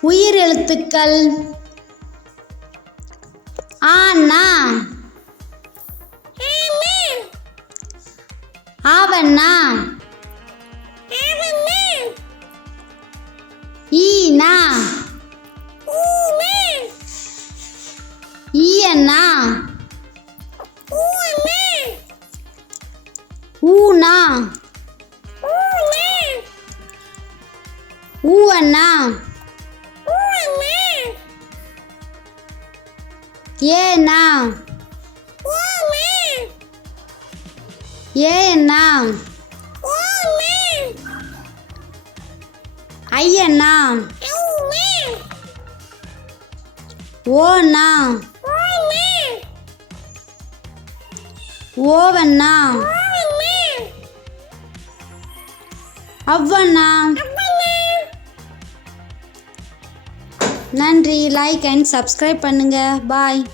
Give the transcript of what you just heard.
உயிர் எழுத்துக்கள் ஆனா, ஆவண்ணா, ஈனா, ஈயண்ணா, ஊனா, ஊவண்ணா, ஏனா, ஏண்ணா, ஐயண்ணா, ஓண்ணா, ஓவண்ணா, அவ்வண்ணா. நன்றி. லைக் அண்ட் சப்ஸ்கிரைப் பண்ணுங்க. பாய்.